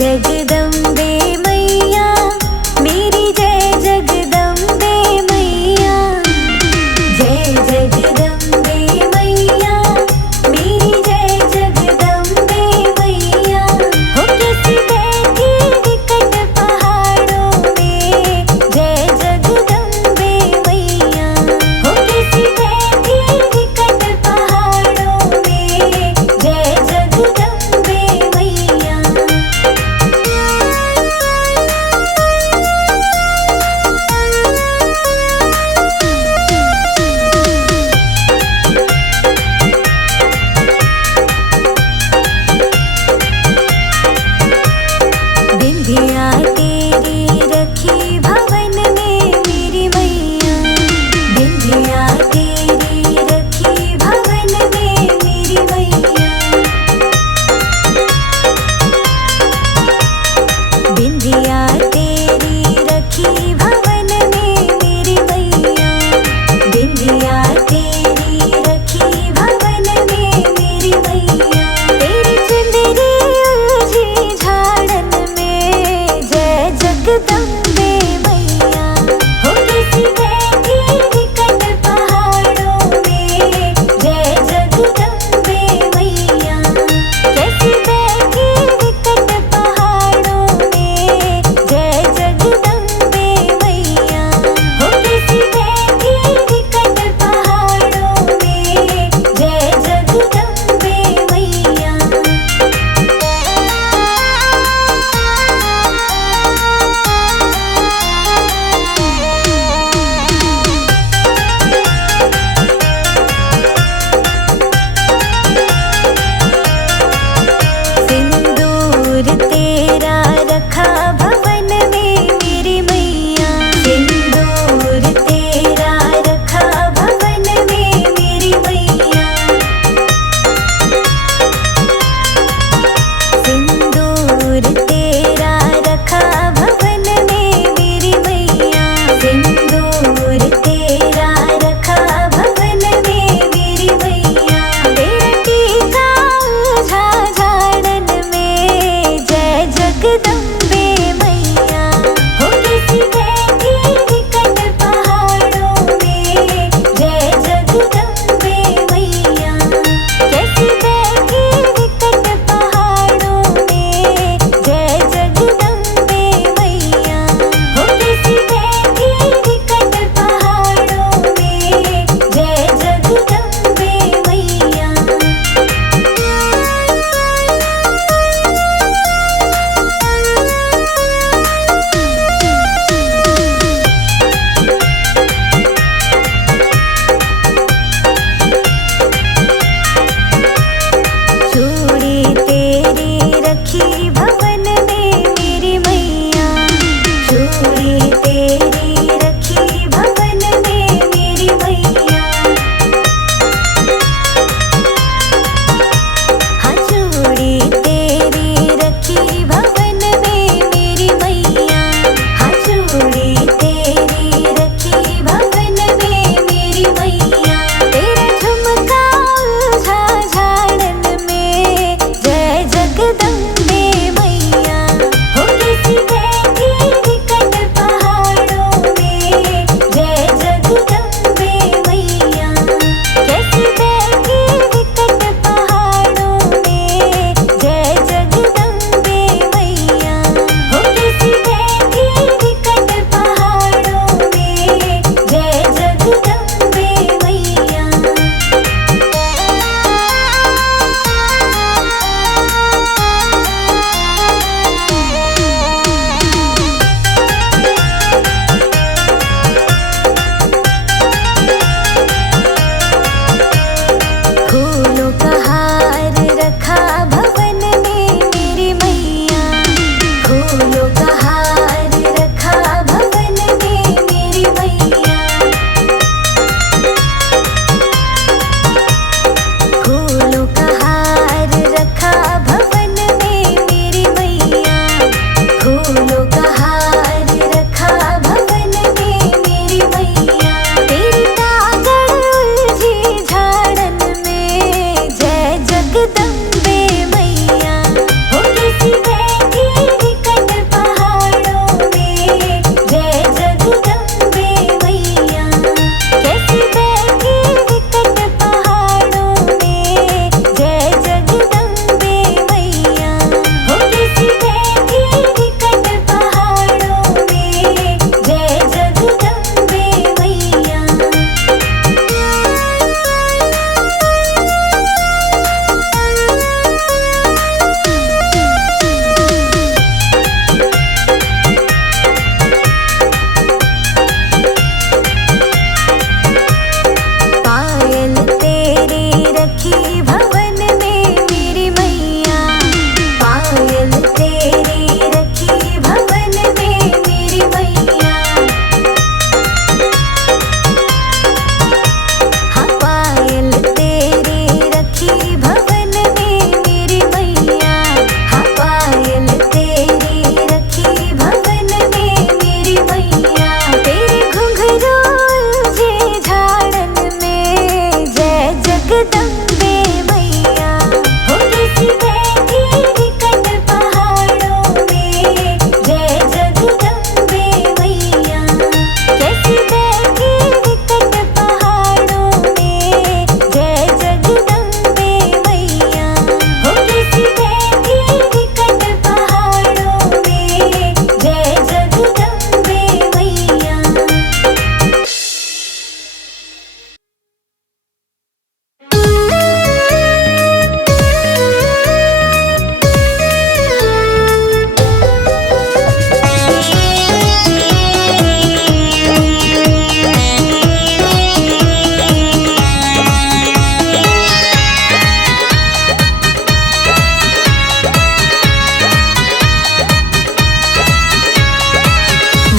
जगदम्बे मैया मेरी, जय जगदम्बे मैया। जय जगदम्बे मैया मेरी, जय जगदम्बे मैया। हो कैसी बैठी विकट पहाड़ों में, जय जगदम्बे मैया। हो कैसी बैठी विकट पहाड़ों में, जय जगदम्बे मैया। बिंदिया तेरी रखी भवन में मेरी मैया। बिंदिया तेरी रखी भवन में मेरी मैया। बिंदिया तेरी रखी भवन में मेरी मैया। बिंदिया तेरी रखी भवन में मेरी मैया। तेरी चुनरी उलझी झाड़न में, जय जगदम्बे मैया। हो कैसी बैठी विकट पहाड़ों में, जय जगदम्बे मैया। कैसी बैठी विकट पहाड़ों में, जय जगदम्बे मैया। हो कैसी बैठी विकट पहाड़ों में, जय जगदम्बे मैया। सिंदूर तेरा रखा भवन में मेरी मैया। सिंदूर तेरा रखा भवन में मेरी मैया। सिंदूर तेरा रखा भवन में मेरी मैया। सिंदूर तेरा रखा भवन में मेरी मैया। तेरा टीका उलझा झाड़न में, जय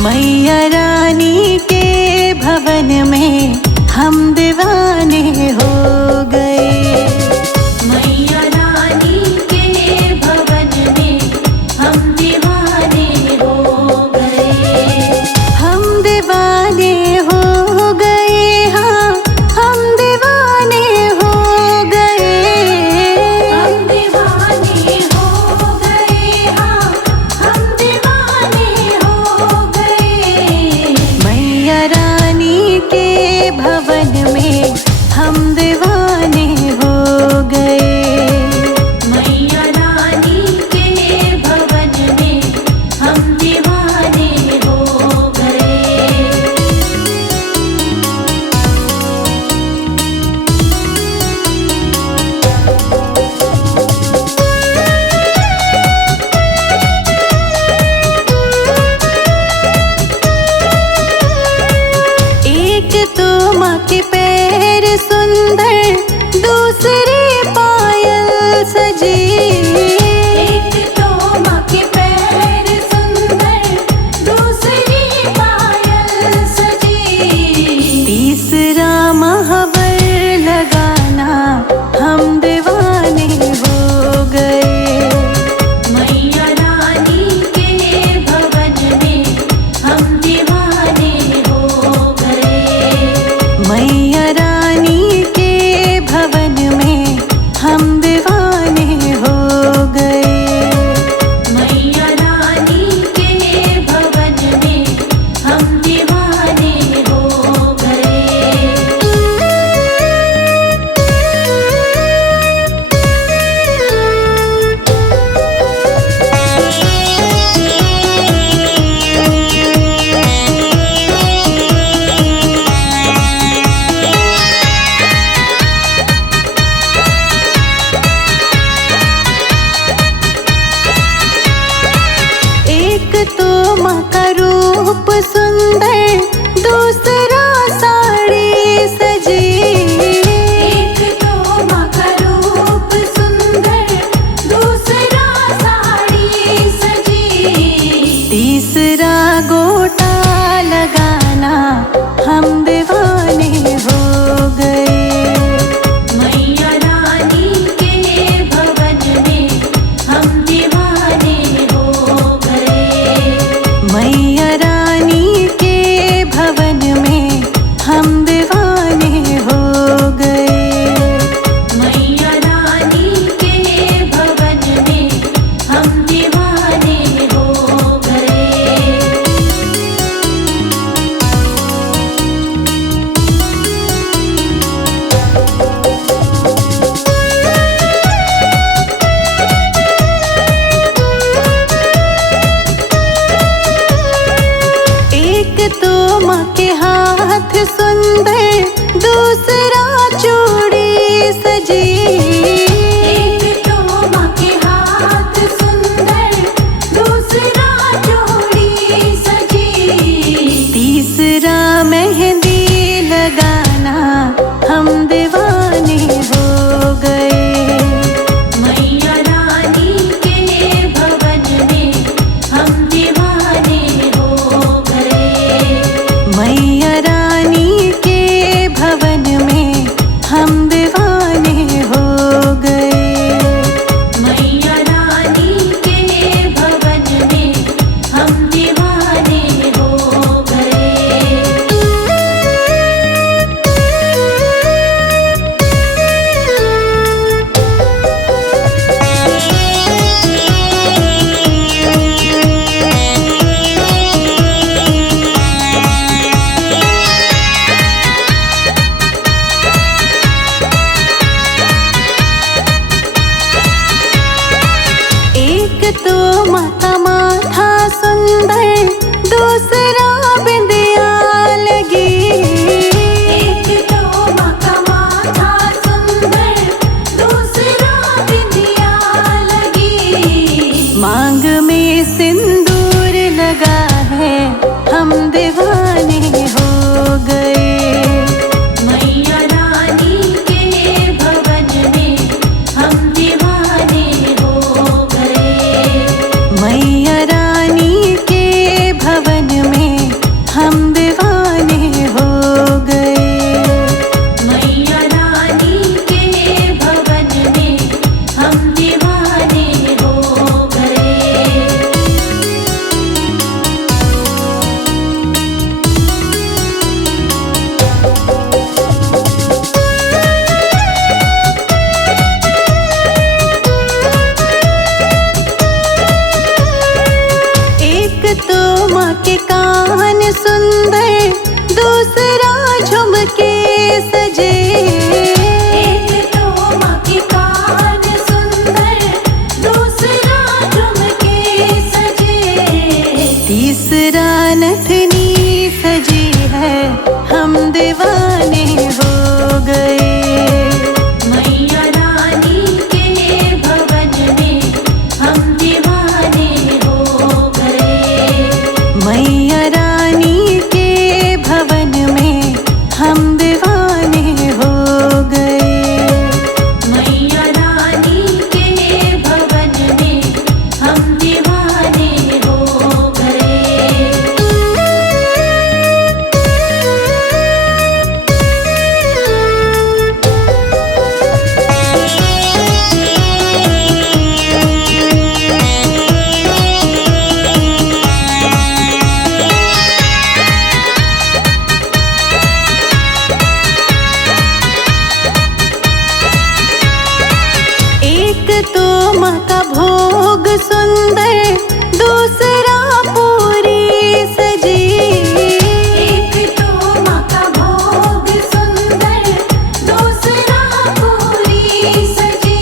मैया रानी के भवन में हम दीवाने हो गए। मैया रानी के भवन में हम दीवाने हो गए। हम दीवाने हो गए, हाँ हम दीवाने हो गए। हम दीवाने हो गए, हाँ हम दीवाने हो गए। मैया रानी के भवन में हम दीवाने हो गए। मैया रानी के भवन में हम दीवाने हो गए। एक तो माँ के पैर सुंदर, दूसरे पायल सजी। एक तो माँ के पैर सुंदर, दूसरी पायल सजी। तीसरा महावर लगाना हम दीवाने हो गए। मैया रानी के भवन में हम दीवाने हो गए। मैया रानी के भवन में हम दीवाने हो गए। मैया रानी के भवन में हम दीवाने हो गए। एक तो माँ का रूप सुंदर, दूसरा साड़ी सजी। एक तो माँ का रूप सुंदर, दूसरा साड़ी सजी। तीसरा गोटा लगाना हम दीवाने हो गए। मैया रानी के भवन में हम दीवाने हो गए। मैया रानी माँ के कान सुंदर, दूसरा झुमके सजे। एक तो माँ के कान सुंदर, दूसरा झुमके सजे। तीसरा नथनी सजी है, हम दीवाने हो गए। मैया रानी के भवन में हम दीवाने हो गए। मैया रानी के भवन में हम दीवाने हो गए। मैया रानी के भवन में हम दीवाने हो गए। एक तो माँ का भोग सुंदर, दूसरा पूरी सजी। एक तो माँ का भोग सुंदर, दूसरा पूरी सजी।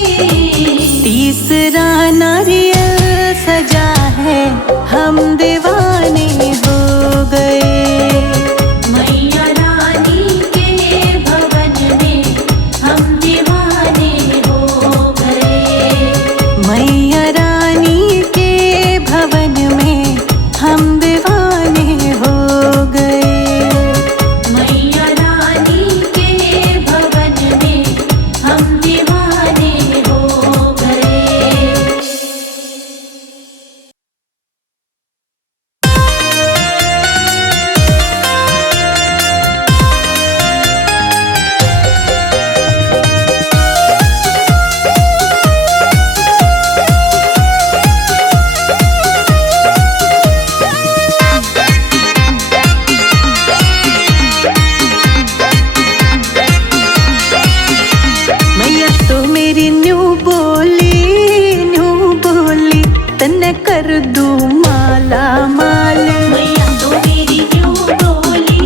तीसरा नारियल सजा है, हम दीवाने हो गए। मैया रानी के भवन में हम दीवाने हो गए। मैया रानी के भवन में हम दीवाने हो गए। मैया रानी के भवन में हम दीवाने हो गए। मैया तो मेरी न्यू बोली तन्ने कर दूं माला माल। मैया तो मेरी न्यू बोली,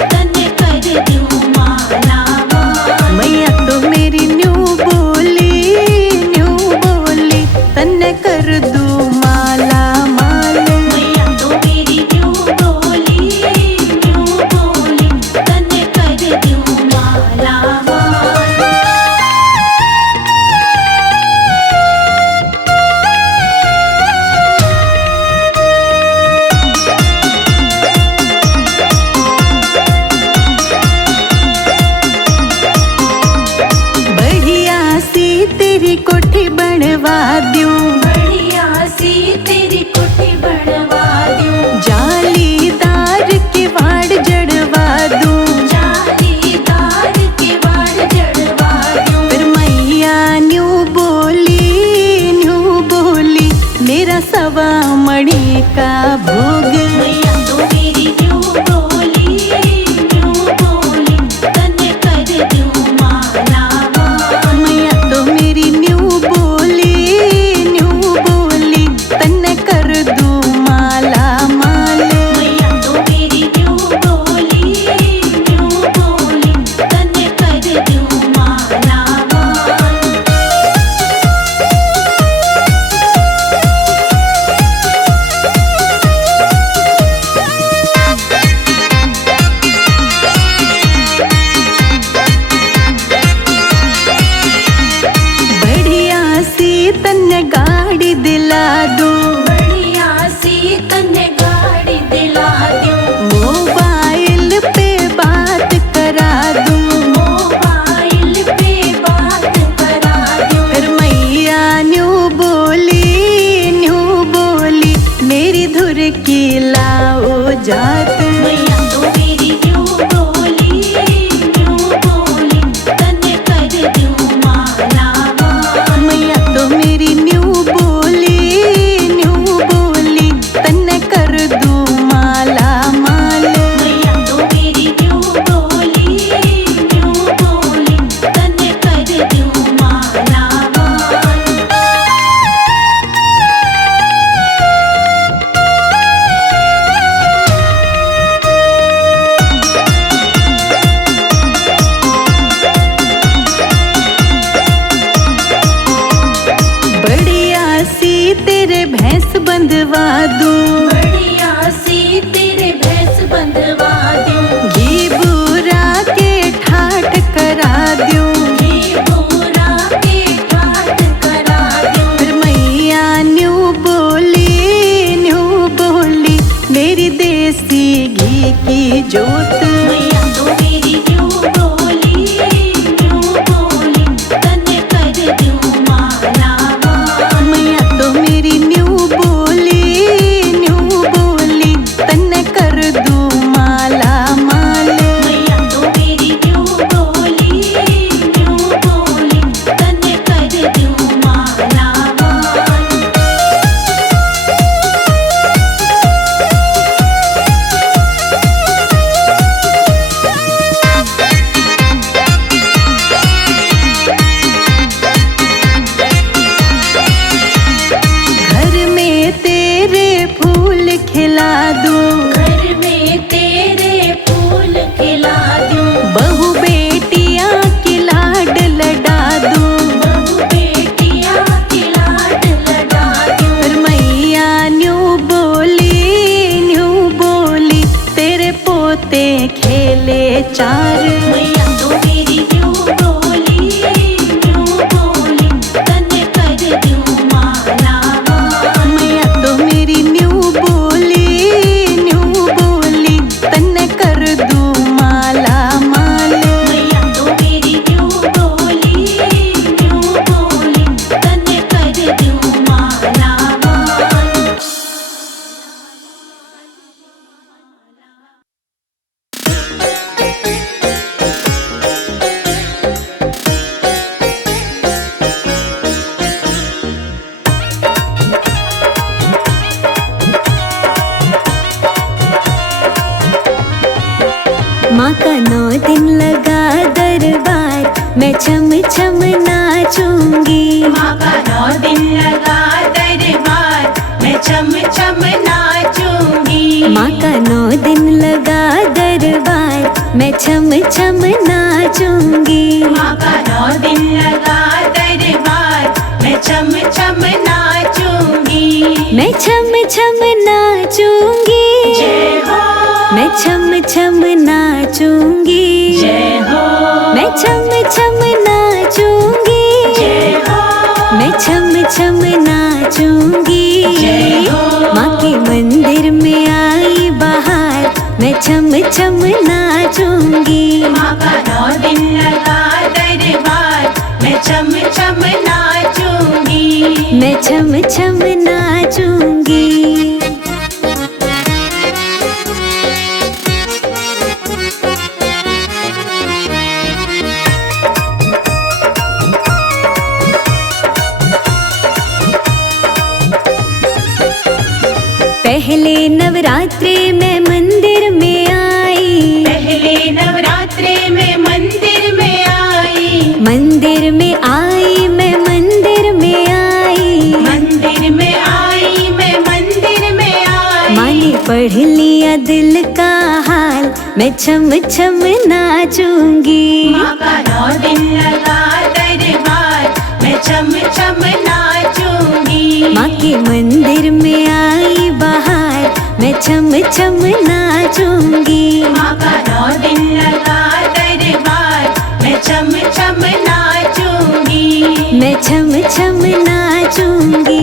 तन्ने कर दूं माला माल। मैया तो मेरी न्यू बोली तन्ने कर दूं माला माल। मैया तो मेरी न्यू बोली, तन्ने कर दूं माला माल। बढ़िया सी तेरी कोठी बनवा दूं, बढ़िया सी तेरी कोठी बनवा दूं। जालीदार के वाड़ जड़वा दूं। जालीदार के वाड़ जड़वा दूं। फिर मैया न्यू बोली मेरा सवा मणि का भोग। मैया तो मेरी न्यू बोली, तन्ने कर दूं माला माल। मैया तो मेरी न्यू बोली तन्ने कर दूं माला माल। मैया तो मेरी न्यू बोली, तन्ने कर दूं माला माल। बढ़िया सी तन्ने गाड़ी दिला दूं। बढ़िया सी तन्ने गाड़ी दिला दूं। मोबाइल पे बात करा दूं। मोबाइल पे बात करा दूं। फिर मैया न्यू बोली मेरी धुर की लाओ जात। मैया तो मेरी न्यू बोली, तन्ने कर दूं माला माल। मैया तो मेरी न्यू बोली तन्ने कर दूं माला माल। मैया तो मेरी न्यू बोली, तन्ने कर दूं माला माल। बंधवा दूं, बढ़िया सी तेरे भैंस बंधवा दूं, घी बूरा के ठाठ करा दूं, घी बूरा के ठाठ करा दूं। फिर मैया न्यू बोली मेरी देसी घी की जोत। मैया तो मेरी न्यू बोली, तने कर दूं माला माल। मैया तो मेरी न्यू बोली तन्ने कर दूं माला माल। मैया तो मेरी न्यू बोली, तने कर दूं माला माल। घर में तेरे फूल खिला दूं, घर में तेरे फूल खिला दूं, बहू बेटियां की लाड लडा दूं। बहू बेटियां की लाड लगा दूं। फिर मैया न्यू बोली तेरे पोते खेले चार। मैया तो मेरी न्यू बोली, तने कर दूं माला माल। मैया तो मेरी न्यू बोली तन्ने कर दूं माला माल। मैया तो मेरी न्यू बोली, तने कर दूं माला माल। माँ का 9 दिन लगा दरबार, मैं छम छम नाचूंगी। माँ का 9 दिन लगा दरबार, मैं छम छम नाचूंगी। माँ का 9 दिन लगा दरबार, मैं छम छम नाचूंगी। माँ का 9 दिन लगा दरबार, मैं छम छम नाचूंगी। मैं छम छम नाचूंगी। जय हो, मैं छम छम नाचूंगी। जय हो, मैं छम छम नाचूंगी। जय हो, मैं छम छम नाचूंगी। जय हो। माँ के मंदिर में आई बहार, मैं छम छम नाचूंगी। माँ का 9 दिन लगा दरबार, मैं छम छम नाचूंगी। मैं छम छम नाचूंगी। पहले नवरात्रे में मंदिर में आई, पहले नवरात्रे में मंदिर में आई, मंदिर में आई, मैं मंदिर में आई। मंदिर में आई, मैं मंदिर में आई। माँ ने पढ़ लिया दिल का हाल, मैं छम छम नाचूंगी। माँ का 9 दिन लगा दरबार, मैं छम छम नाचूंगी। माँ के मंदिर में आई बहार, मैं छम छम नाचूंगी। माँ का 9 दिन लगा दरबार, मैं छम छम नाचूंगी। मैं छम छम नाचूंगी।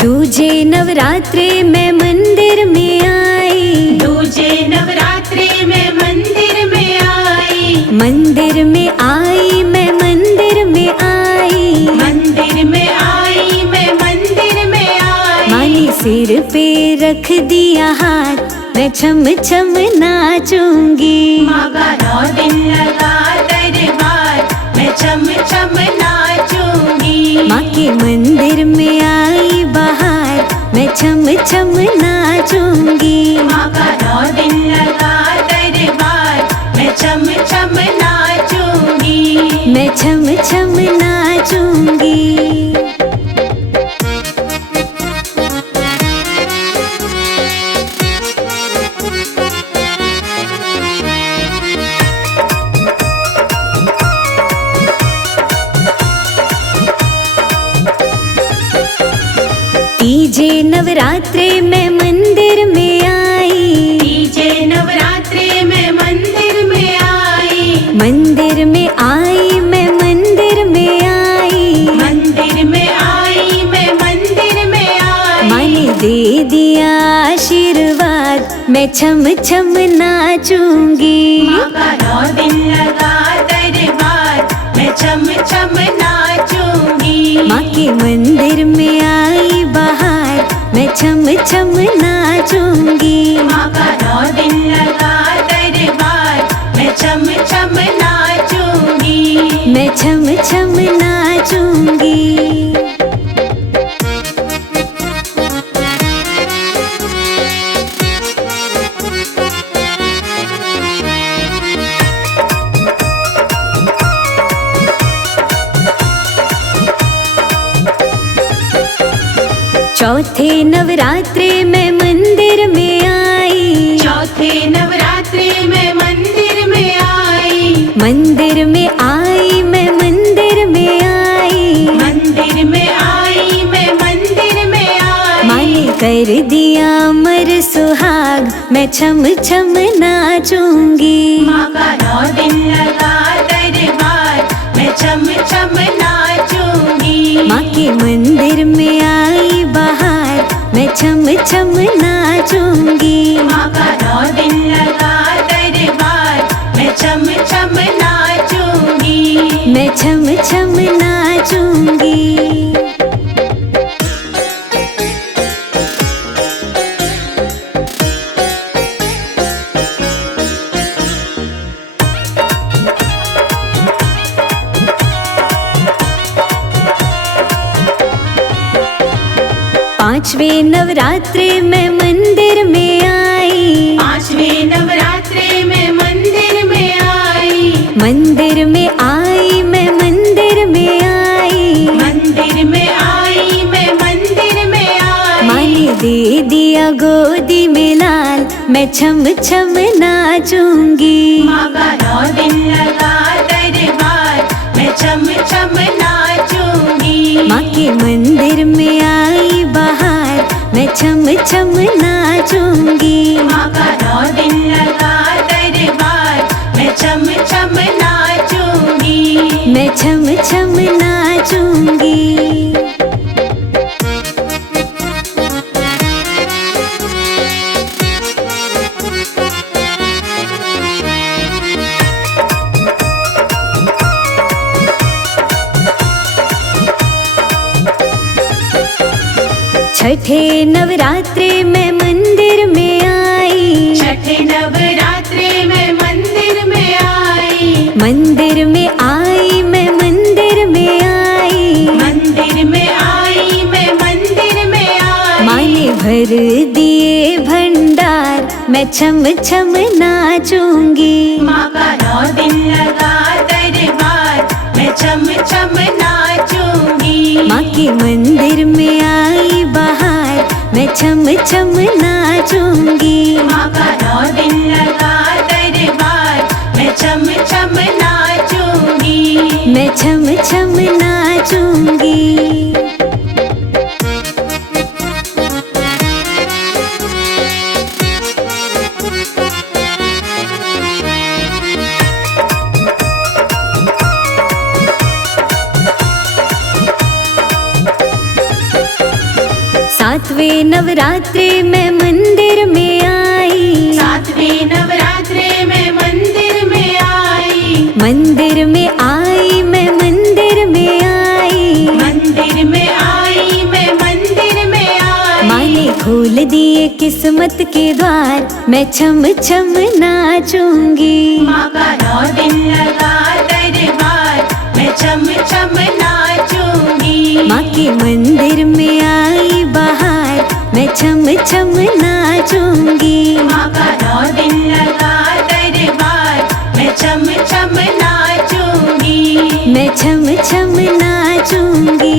दूजे नवरात्रे में मंदिर में आई, दूजे नवरात्रे में मंदिर में आई, मंदिर में आई, मैं मंदिर में आई। मंदिर में आई, मैं मंदिर में आई। माँ ने सिर पे रख दिया हाथ, मैं छम छम नाचूंगी। माँ का 9 दिन लगा दरबार, मैं छम छम नाचूंगी। माँ के मंदिर में आई बहार, मैं छम छम नाचूंगी। माँ का 9 दिन लगा दरबार, मैं छम छम नाचूंगी। मैं छम छम नाचूंगी। तीजे नवरात्रे में मंदिर में आई, तीजे नवरात्रे में मंदिर में आई, मंदिर में आई मैं मंदिर में आई, मंदिर में आई मैं मंदिर में आई। माँ ने दे दिया आशीर्वाद, मैं छम छम नाचूंगी। माँ का 9 दिन लगा दरबार, मैं छम छम नाचूंगी। माँ के मंदिर में आई बहार, मैं छम छम नाचूंगी। माँ का 9 दिन लगा दरबार, मैं छम छम नाचूंगी। मैं छम छम नाचूंगी। चौथे नवरात्रे में मंदिर में आई, चौथे नवरात्रे में मंदिर में आई, मंदिर में आई मैं मंदिर में आई, मंदिर में आई मैं मंदिर में आई। माँ ने कर दिया अमर सुहाग, मैं छम छम नाचूंगी। माँ का 9 दिन लगा दरबार, मैं छम छम नाचूंगी। माँ के मंदिर में आई बहार, मैं छम छम नाचूंगी। माँ का 9 दिन लगा दरबार, मैं छम छम नाचूंगी। मैं छम छम नाचूंगी। पांचवें नवरात्रे में मंदिर में आई, पांचवें नवरात्रे में मंदिर में आई, मंदिर में आई मैं मंदिर में आई, मंदिर में आई मैं मंदिर में आई। माँ ने दे दिया गोदी में लाल, मैं छम छम नाचूंगी। माँ का 9 दिन लगा दरबार, मैं छम छम नाचूंगी। माँ के मंदिर में आई बहार, मैं छम छम नाचूंगी। माँ का 9 दिन लगा दरबार, मैं छम छम नाचूंगी। मैं छम छम नाचूंगी। छठे नवरात्रे में मंदिर में आई, छठे नवरात्रे में मंदिर में आई, मंदिर में आई मैं मंदिर में आई, मंदिर में आई मैं मंदिर में आई। माँ ने भर दिए भंडार, मैं छम छम नाचूंगी। माँ का 9 दिन लगा दरबार, मैं छम छम नाचूंगी। माँ के मंदिर में आई बहार, मैं छम छम नाचूंगी। माँ का 9 दिन लगा दरबार, मैं छम छम नाचूंगी। मैं छम छम नाचूंगी। सातवें नवरात्रे में मंदिर में आई, सातवें नवरात्रे में मंदिर में आई, मंदिर में आई मैं मंदिर में आई, मंदिर में आई मैं मंदिर में आई। माँ ने खोल दिए किस्मत के द्वार, मैं छम छम नाचूंगी। माँ का 9 दिन लगा दरबार, मैं छम छम नाचूंगी। माँ के मंदिर में आई बहार, मैं छम छम नाचूंगी। माँ का 9 दिन लगा दरबार, मैं छम छम नाचूंगी। मैं छम छम नाचूंगी।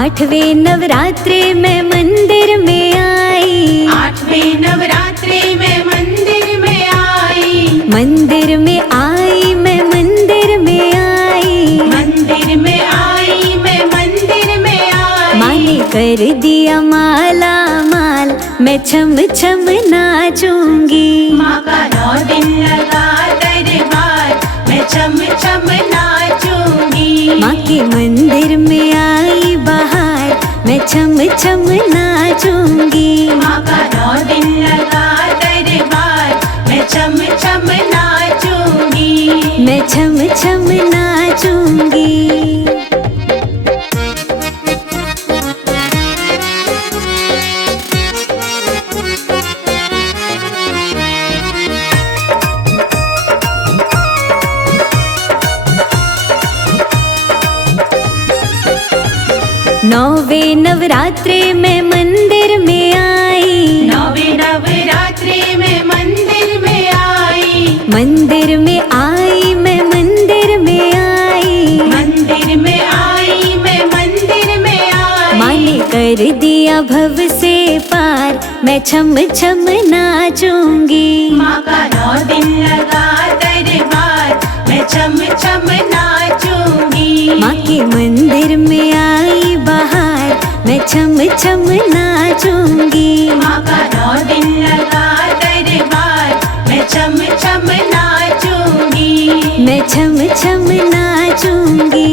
8वें नवरात्रे में मंदिर में आई, 8वें नवरात्रे में मंदिर में आई, मंदिर में आई मैं मंदिर में आई, मंदिर में आई मैं मंदिर में आई। माँ ने कर दिया माला माल, मैं छम छम नाचूंगी। माँ का 9 दिन लगा दरबार, मैं छम छम नाचूंगी। माँ के मंदिर में आई बहार, मैं छम छम नाचूंगी। माँ का 9 दिन लगा दरबार, मैं छम छम नाचूंगी। मैं छम छम नाचूंगी। नौवें नवरात्रे में मंदिर में आई, 9वें नवरात्रे में मंदिर में आई, मंदिर में आई मैं मंदिर में आई, मंदिर में आई मैं मंदिर में आई। माँ ने कर दिया भव से पार, मैं छम छम नाचूंगी। माँ का 9 दिन लगा दरबार, मैं छम छम नाचूंगी। माँ के मंदिर में आई बहार, मैं छम छम नाचूंगी। माँ का 9 दिन लगा दरबार, मैं छम छम नाचूंगी। मैं छम छम नाचूंगी।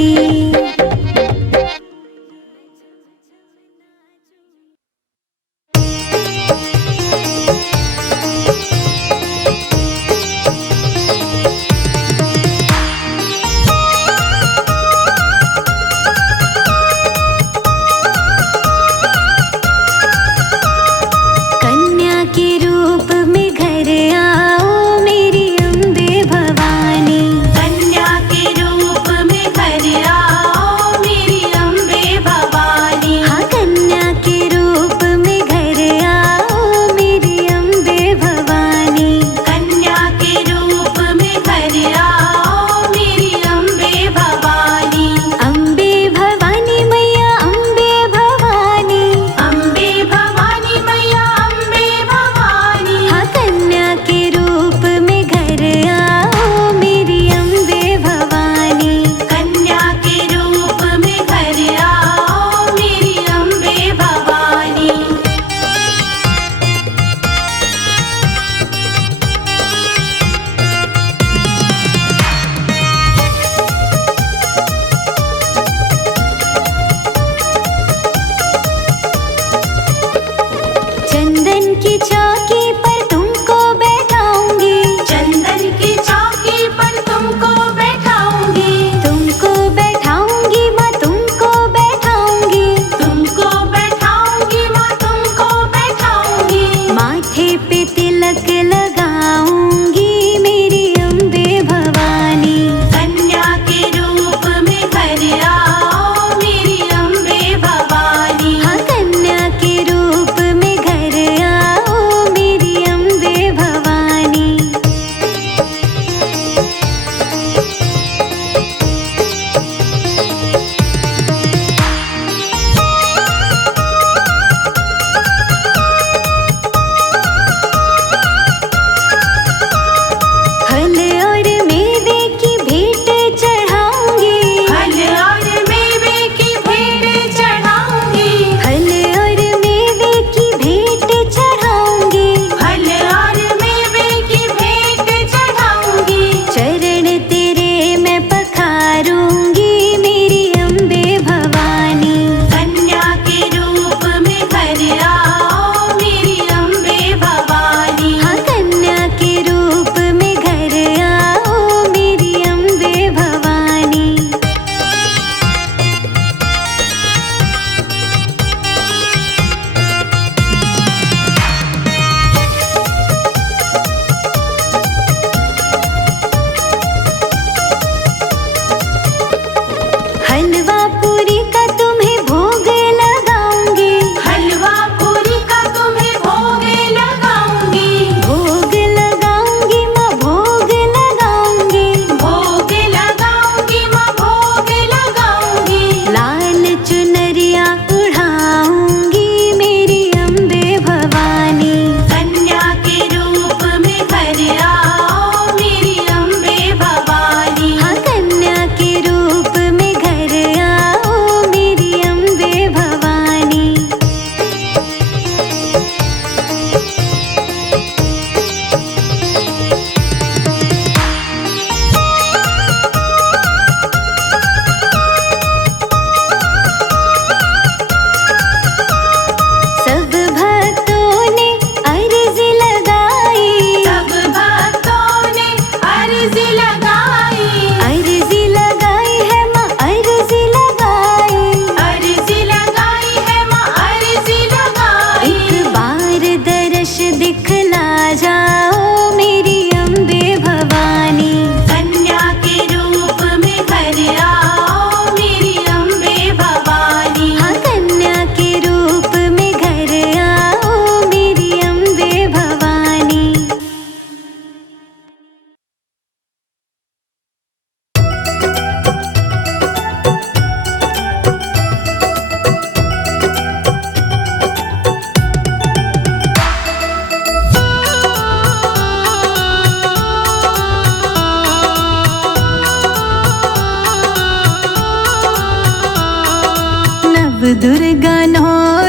दुर्गा नौ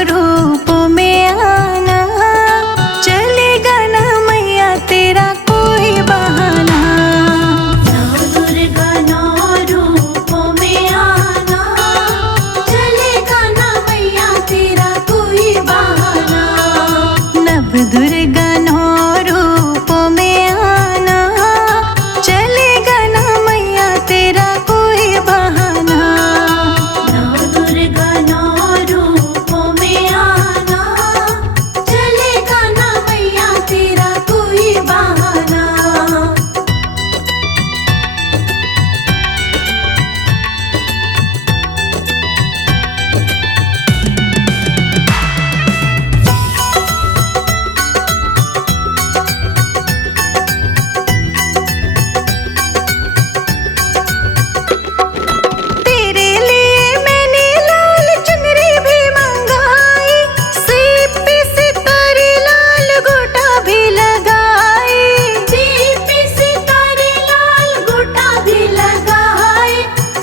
रूप में आना, चलेगा ना मैया तेरा कोई बहाना। नौ दुर्गा नौ रूपों में आना, चलेगा ना मैया तेरा कोई बहाना। नव दुर्गा नौ रूपों में आना, चलेगा ना मैया तेरा कोई बहाना। नौ दुर्गा नौ रूपों में आना, चलेगा ना मैया तेरा कोई बहाना। तेरे लिए मैंने लाल चुनरी भी मंगाई, सीप पे सितारे लाल गोटा भी लगाई। सीप पे सितारे लाल गोटा भी लगाए,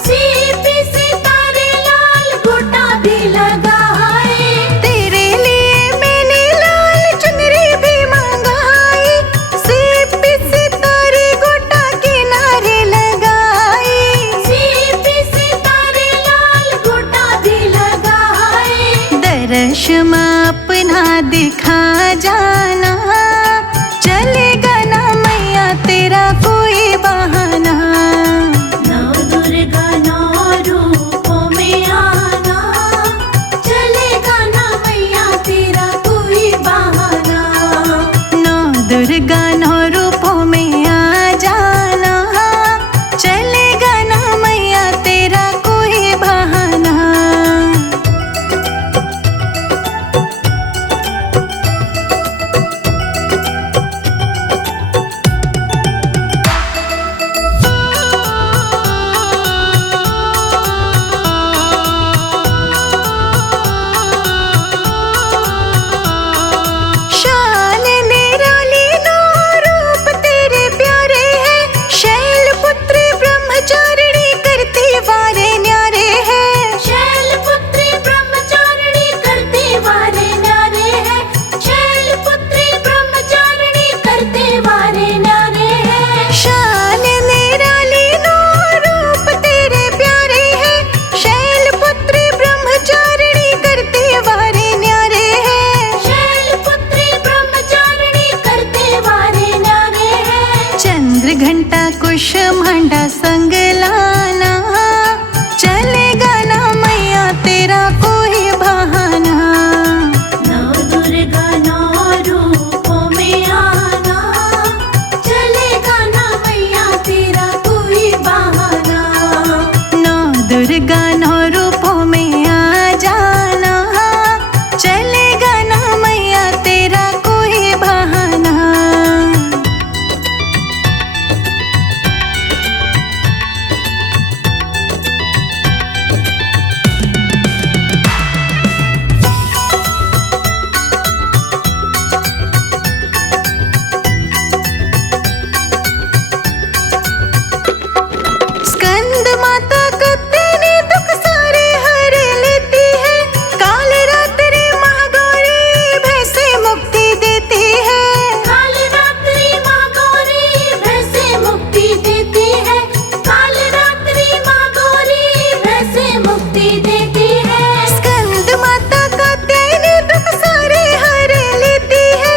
सीप पे सितारे लाल गोटा भी लगाए। तेरे लिए मैंने लाल चुनरी भी मंगाई, सीप पे सितारे गोटा किनारे लगाई। सीप पे सितारे लाल गोटा भी लगाए। दर्श में अपना दिखा जाना, चलेगा ना मैया तेरा कोई बहाना। नौ दुर्गा नौ रूपों में आना, चलेगा ना मैया तेरा कोई बहाना। नौ दुर्गा नौ रूपों में आ जाना, चलेगा ना मैया तेरा कोई बहाना। शान निराली नौ रूप तेरे प्यारे हैं, शैलपुत्री ब्रह्मचारिणी करती वारे न्यारे हैं। शैलपुत्री ब्रह्मचारिणी करते वारे न्यारे हैं, शैलपुत्री ब्रह्मचारिणी करते वारे न्यारे हैं। शान निराली नौ रूप तेरे प्यारे हैं, शैलपुत्री ब्रह्मचारिणी करती वारे न्यारे हैं। शैलपुत्री ब्रह्मचारिणी करते वारे न्यारे हैं। चंद्र घंटा कुश मांडा संग लाना, चलेगा ना मैया तेरा कोई बहाना। नौ दुर्गा नौ रूपों में आना, चलेगा ना मैया तेरा कोई बहाना। नौ दुर्गा नौ रूपों में आ जाना, चलेगा ना मैया तेरा कोई बहाना। स्कंद माता का तेरे दुख सारे हर लेती है, काल रात्रि महागौरी भय से मुक्ति देती है। काल रात्रि माँ गौरी भय से मुक्ति देती है, काल रात्रि माँ गौरी भय से मुक्ति देती है। स्कंद माता का तेरे दुख सारे हर लेती है,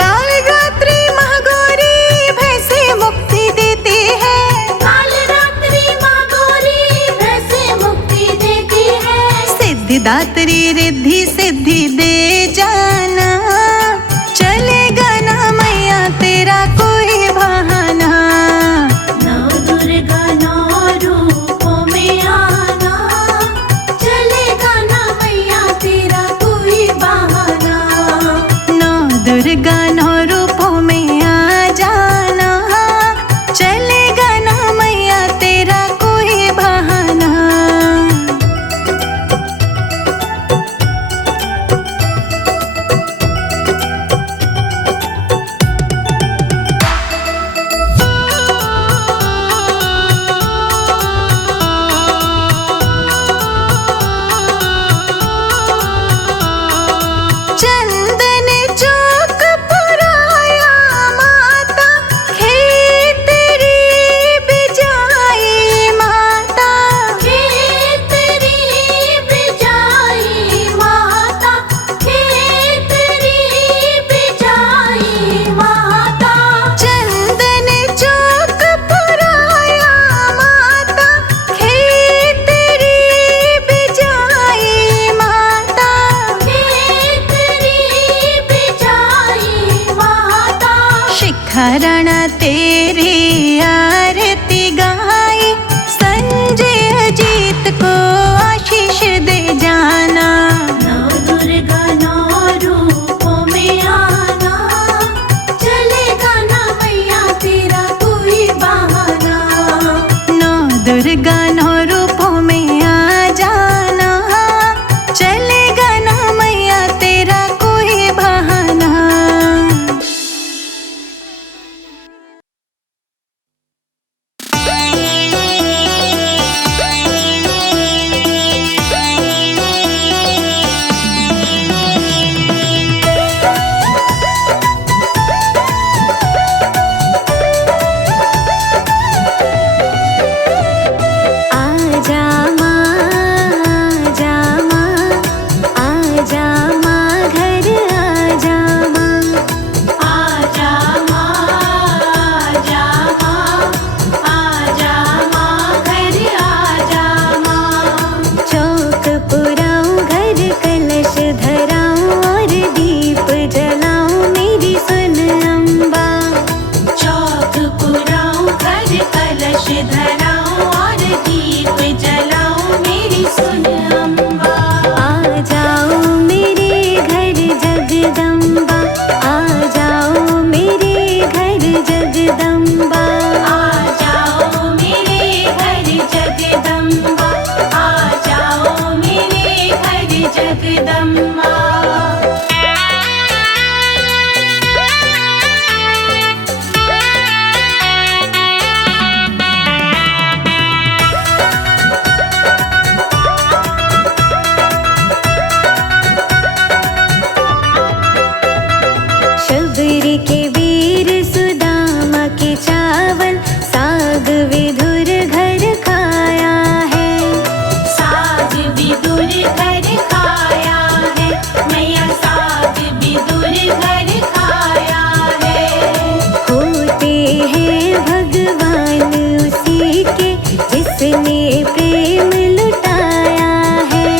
काल रात्रि महागौरी भय से मुक्ति देती है। काल रात्रि माँ गौरी भय से मुक्ति देती है। सिद्धिदात्री रिद्धि सिद्धि दे जाना, चलेगा ना मैया तेरा कोई बहाना। नौ दुर्गा नौ रूपों में आना, चलेगा ना मैया तेरा कोई बहाना। नौ दुर्गा नौ रूपों में आ जाना, चलेगा ना मैया तेरा कोई बहाना। जगदम्बा। शबरी के वीर सुदामा के चावल साग विधुर घर खाया है। साग विदुर घर खाया है, मैया साग विदुर घर खाया है। होते हैं भगवान उसी के जिसने प्रेम लुटाया है।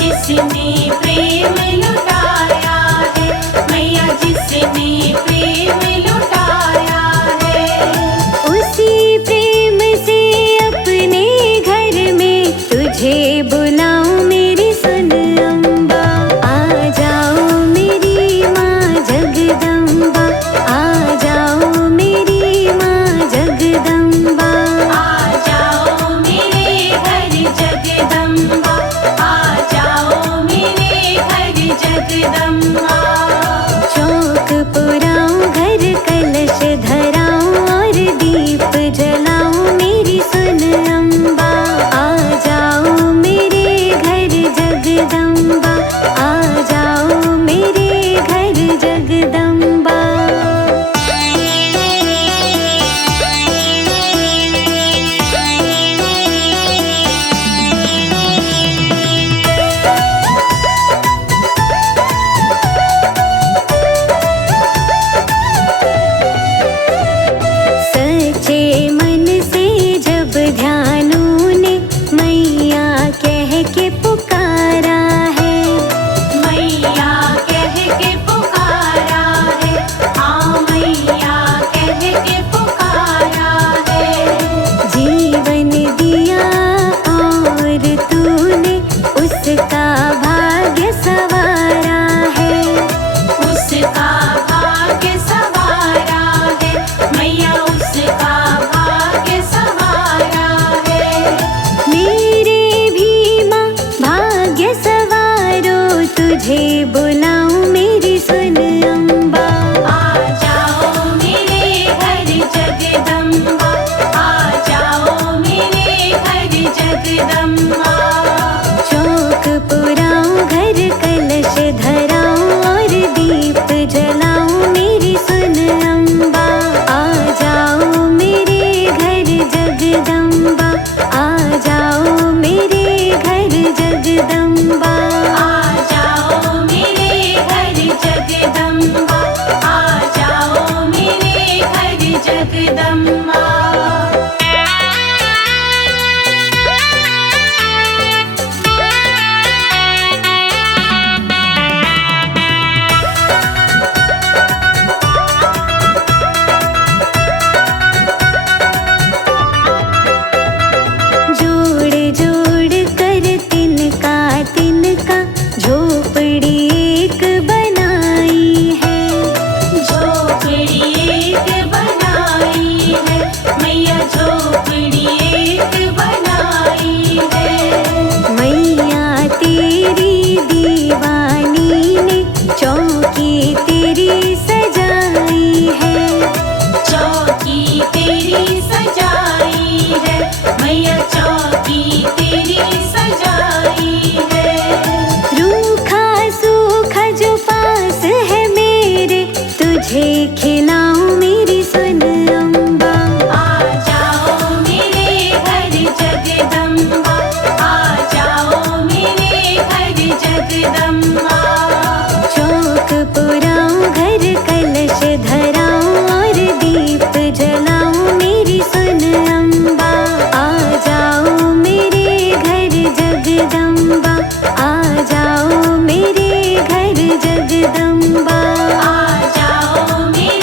जिसने प्रेम लुटाया है, मैया जिसने प्रेम लुटाया है। उसी प्रेम से अपने घर में तुझे बुलाऊं मेरी सुन अम्बा। आ जाओ मेरी माँ जगदम्बा, आ जाओ मेरी माँ जगदम्बा। आ जाओ मेरे घर जगदम्बा, आ जाओ मेरे घर जगदम्बा। चौक पुराऊं घर कलश धराऊं और दीप जलाऊं मेरी सुन अम्बा। आ जाओ मेरे घर जगदम्बा, आ जाओ मेरे घर जगदम्बा। सच्चे मन से जब ध्यानों ने मैया कह के पुकारा है। मैया कह के पुकारा है, हाँ मैया कह के पुकारा है। जीवन दिया और तूने उसका भाग्य सवारा है। उसका भाग्य सवारा है, मैया उसका भाग्य सवारा है। मेरे भी माँ भाग्य सवारो तुझे बुलाऊं मेरी सुन अम्बा। आ जाओ मेरे घर जगदम्बा, आ जाओ मेरे घर जगदम्बा। चौक पुराऊं घर कलश धराऊं और दीप जलाऊं मेरी सुन अम्बा। आ जाओ मेरे घर जगदम्बा, आ जाओ मेरे घर जगदम्बा। आ जाओ मेरे घर जगदम्बा, आ जाओ मेरे घर जगदम्बा। जोड़ जोड़ कर तिनका तिनका झोपड़ी एक बनाई है। झोपड़ी एक बनाई है, मैया झोपड़ी एक बनाई है। मैया तेरी दीवानी ने चौकी तेरी सजाई है। चौकी तेरी सजाई है, मैया चौकी तेरी सजाई है। रूखा सूखा जो पास है मेरे तुझे खिलाऊं मेरी सुन अम्बा। आ जाओ मेरे घर जगदम्बा, आ जाओ मेरे घर जगदम्बा। चौक पुराऊं घर कलश धराऊं और दीप जलाऊं मेरी सुन अम्बा। आ जाओ मेरे घर जगदम्बा, आ जाओ मेरे घर जगदम्बा। आ जाओ मेरे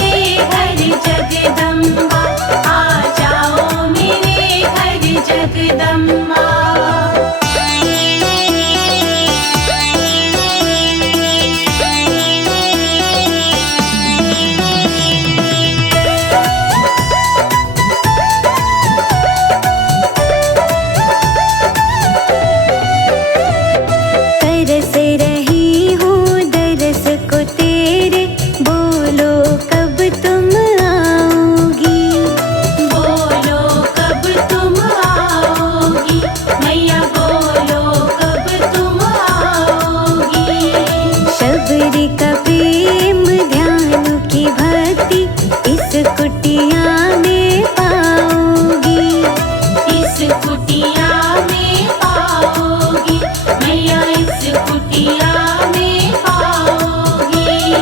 कुटिया में पाओगी।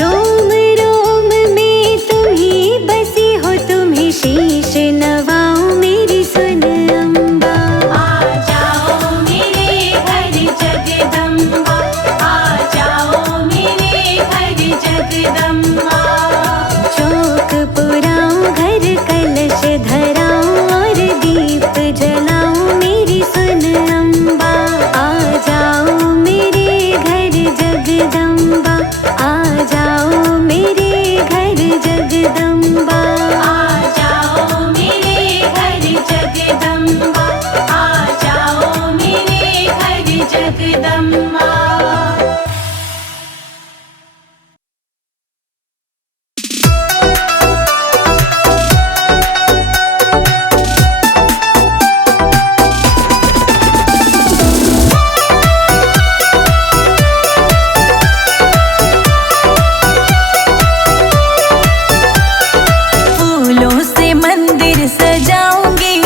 रोम रोम में तुम ही बसी हो, तुम्हें शीश नवाऊं मेरी सुन अम्बा। आ जाओ मेरे घर जगदम्बा, आ जाओ मेरे घर जगदम्बा। चौक पुराऊं घर कलश धराऊं और दीप जलाऊं मेरी सुन अम्बा। आ जाओ मेरे घर जगदम्बा, आ जाओ मेरे घर जगदम्बा। आ जाओ मेरे घर जगदम्बा, आ जाओ मेरे घर जगदम्बा। फूलों से मंदिर सजाऊंगी,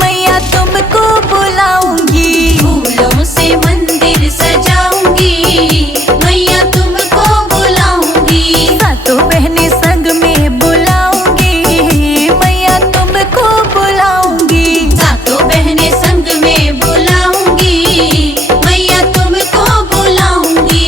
मैया तुमको बुलाऊंगी। फूलों से मंदिर सजाऊंगी, मैया तुमको बुलाऊंगी। सातों बहनें संग में बुलाऊंगी, मैया तुमको बुलाऊंगी। सातों बहनें संग में बुलाऊंगी, मैया तुमको बुलाऊंगी।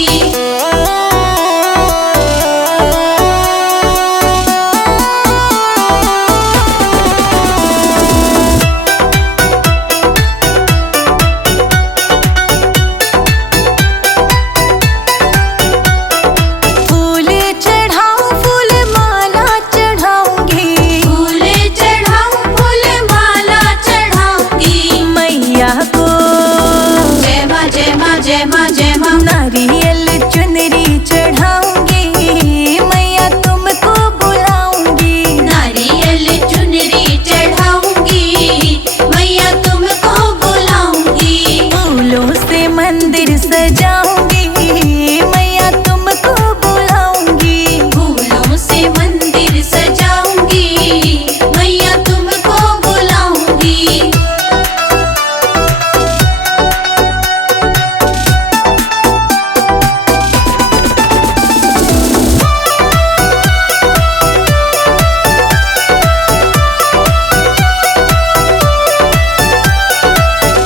फूल चढ़ाऊं फूल माला चढ़ाऊंगी, फूल चढ़ाऊं फूल माला चढ़ाऊंगी। मैया को जय माँ जय माँ जय माँ जय माँ। नारियल चुनरी चढ़ाऊंगी, मैया तुमको बुलाऊंगी। नारियल चुनरी चढ़ाऊंगी, मैया तुमको बुलाऊंगी। फूलों से मंदिर सजाऊंगी, मैया तुमको बुलाऊंगी। फूलों से मंदिर सजाऊंगी, मैया तुमको बुलाऊंगी।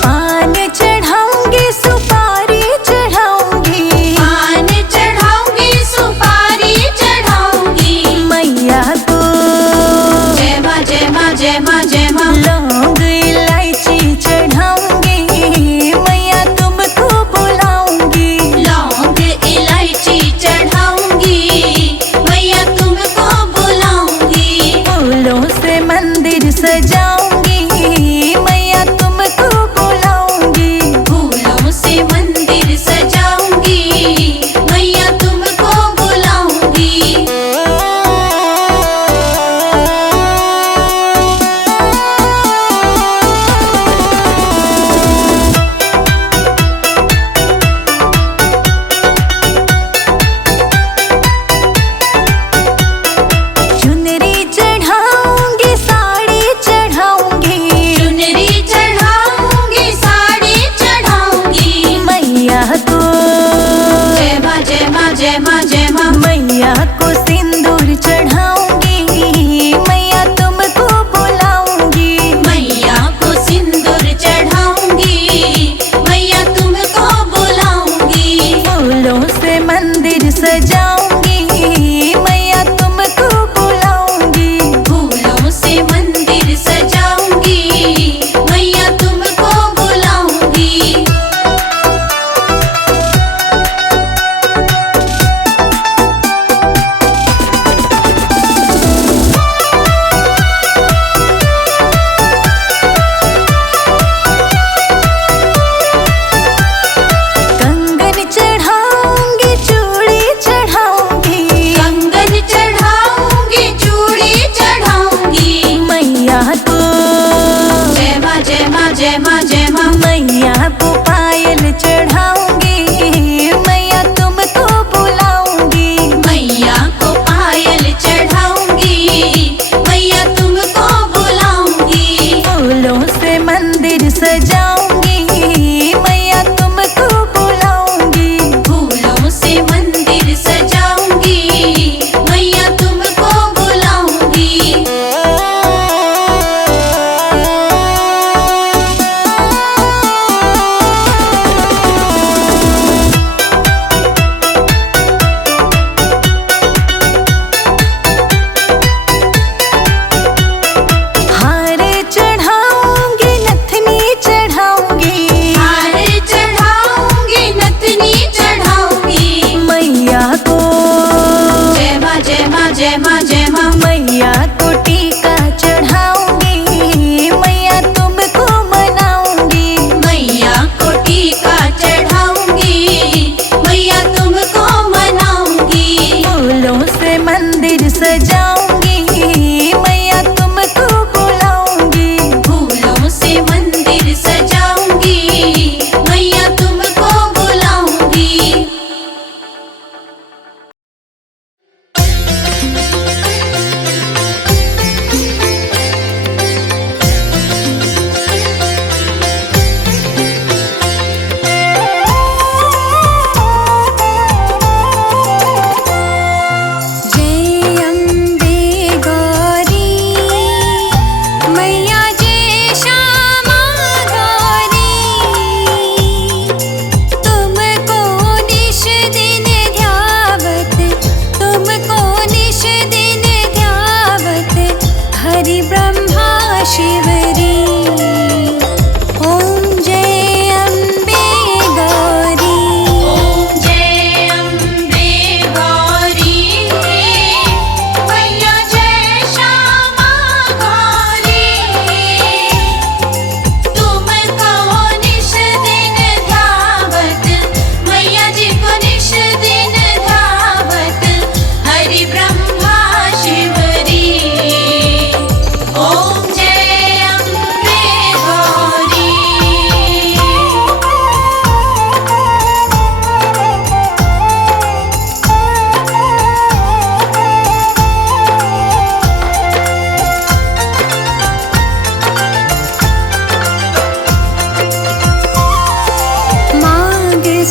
पान चढ़ाऊंगी सुपारी चढ़ाऊंगी,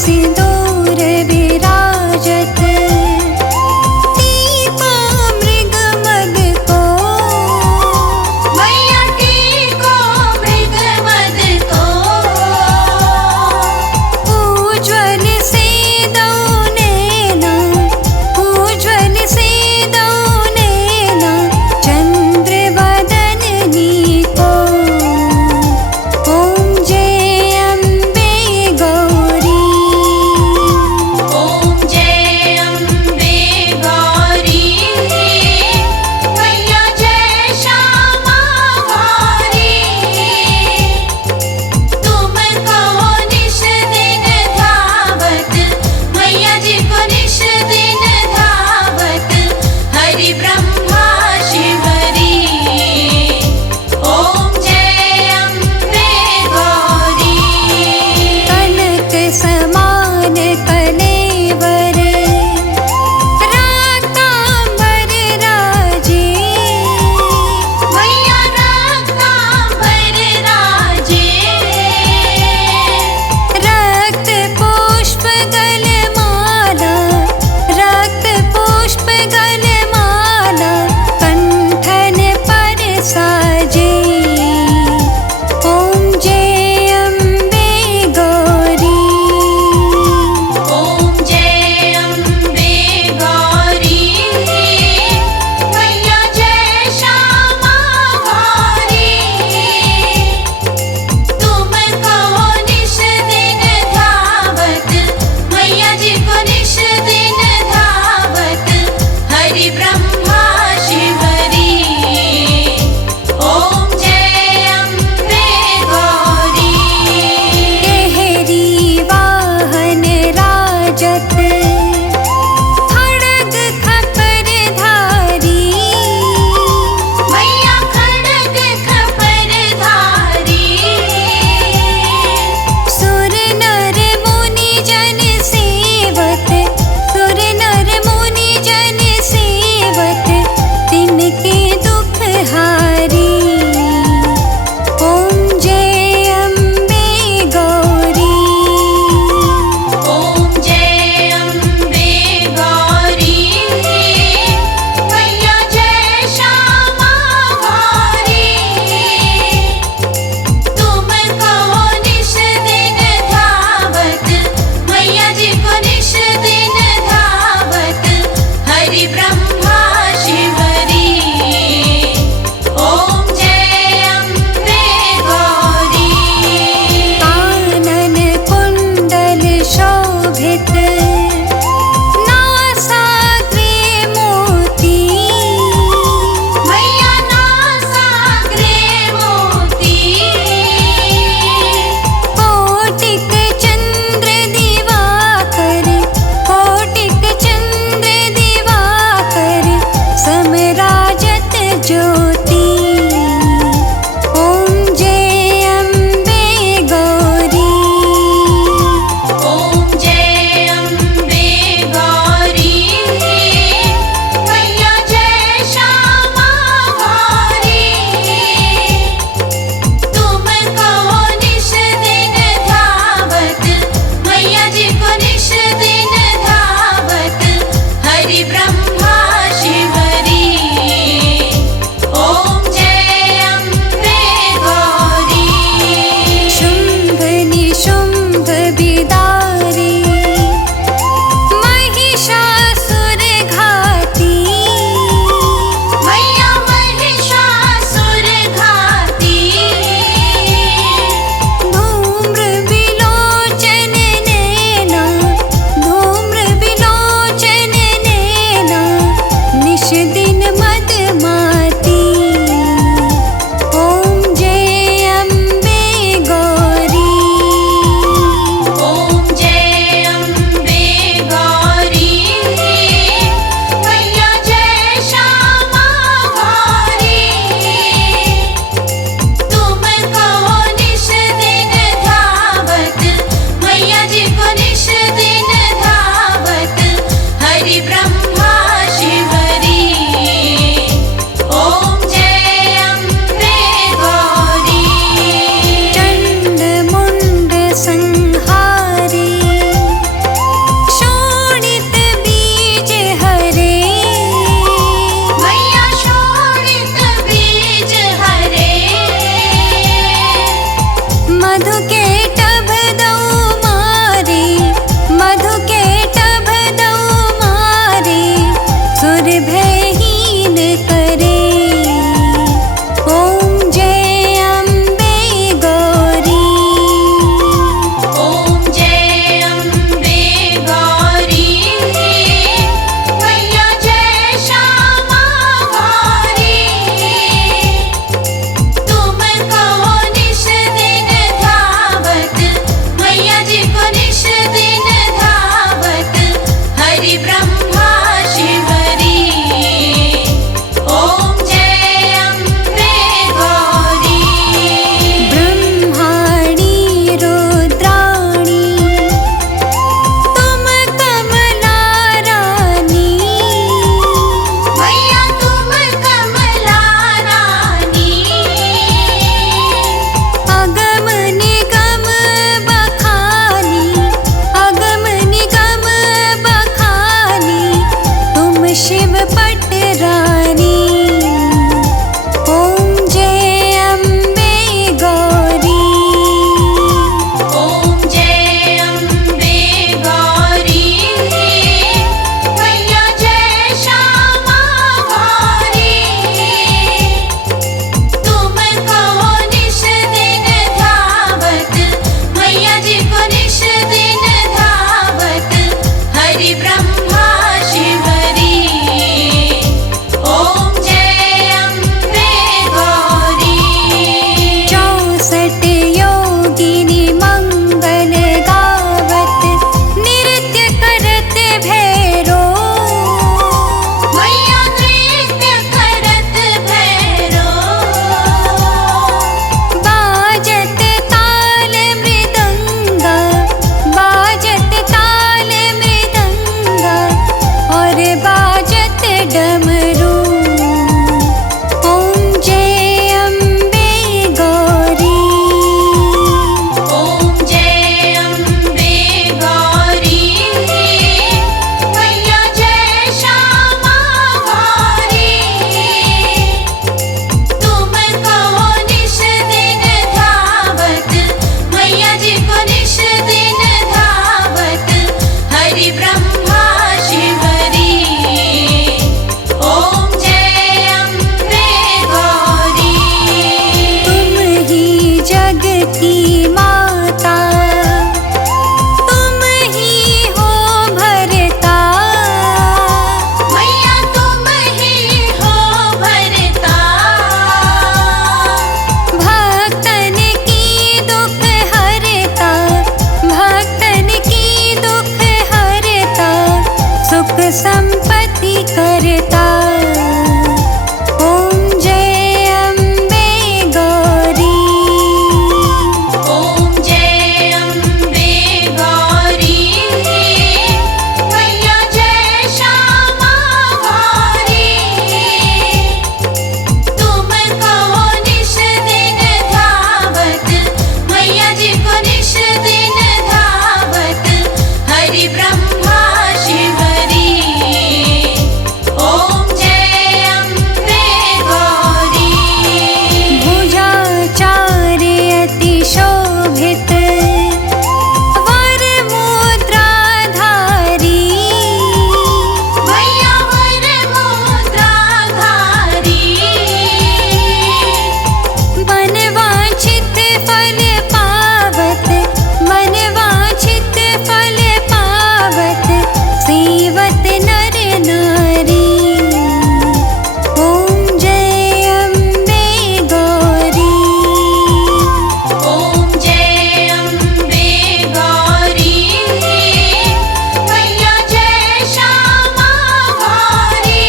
सिंदूर विराजत टीका मृगमद को मैया टीको मृगमद को उज्ज्वल से दो नैना उज्ज्वल से दो नैना चंद्र वदननी को ओम जय अम्बे गौरी ओम जय अम्बे गौरी मैया जय श्यामा गौरी तुमको निश दिन धावत मैया जी को निश दिन धावत हरि ब्रह्मा शिवरी ओम जय अम्बे गौरी कनक समान कलेवर रातांबर राजे मैया रक्तांबर राजे रक्त पुष्प गलमाला रक्त पुष्प गलमाला कंठन पर साजे ओम जय अम्बे गौरी ओम जय अम्बे गौरी मैया जय श्यामा गौरी तुमको निश दिन धावत मैया जी को निश दिन धावत हरि ब्रह्मा शिवरी ओम जय अम्बे गौरी केहरी वाहन राजत खड़ग खपर धारी मैया खड़ग खपर धारी सुर नर मुनि जन सेवत सुर नर मुनि जन सेवत तिनके दुख हारी ओम जय अम्बे गौरी ओम जय अम्बे गौरी मैया जय श्यामा गौरी तुमको निश दिन धावत मैया जी को निश दिन धावत हरि ब्रह्मा शिवरी ओम जय अम्बे गौरी कानन कुंडल शोभित नासाग्रे मोती मैया नासाग्रे मोती कोटिक चंद्र दिवाकर कोटिक चंद्र दिवाकर समराजत ज्योति ओम जय अम्बे गौरी ओम जय संपत्ति करता। ओम जय अम्बे गौरी। ओम जय अम्बे गौरी। मैया जय श्यामा गौरी। तुम कहो निश दिन धावत, मैया जी को निश दिन धावत, हरि ब्रह्मा शिव हरि। ओम जय अम्बे गौरी। भुजाचार्य अति शोभित वर मुद्राधारी। मैया वर मुद्राधारी। मन वांछित फल पावत, मन वांछित फल पावत, सेवत नर नारी। ओम जय अम्बे गौरी। ओम जय अम्बे गौरी। मैया जय श्यामा गौरी।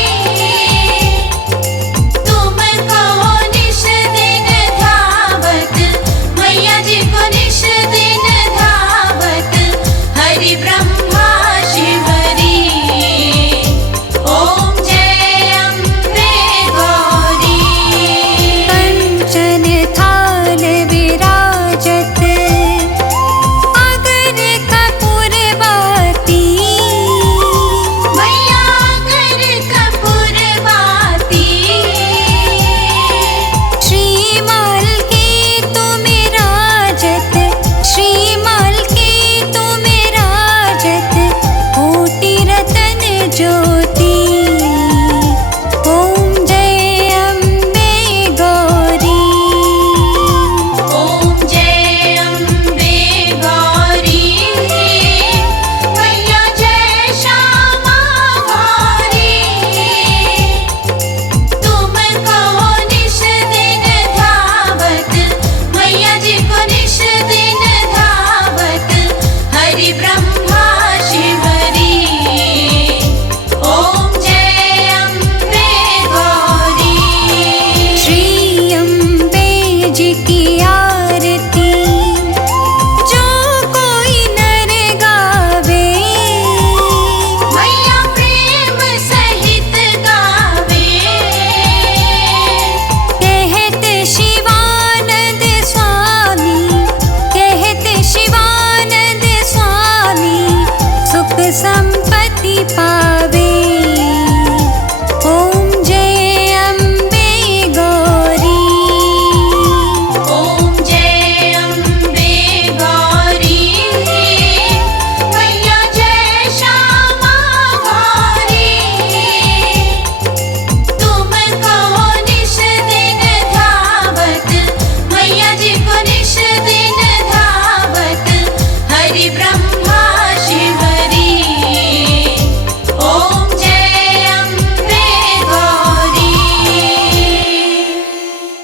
तुम कहो निश दिन धावत, मैया जी को निश दिन धावत, हरि ब्रह्मा शिव हरि। ओम जय अम्बे गौरी। कंचन थाल विराजत, अगर कपूर बाती। मैया कर कपूर बाती। श्रीमाल की तुम राजत, श्रीमाल की तुम राजत, कोटि रतन ज्योति। ओम जय अम्बे गौरी। ओम जय अम्बे गौरी। मैया जय श्यामा गौरी। तुम कहो निश दिन धावत, मैया जी को निश दिन धावत, हरि ब्रह्मा शिव हरि। ओम जय अम्बे गौरी। श्री अम्बे जी की आरती जो कोई नर गावे। मैया प्रेम सहित गावे। कहते शिवानंद स्वामी, कहते शिवानंद स्वामी, सुख संपत्ति पा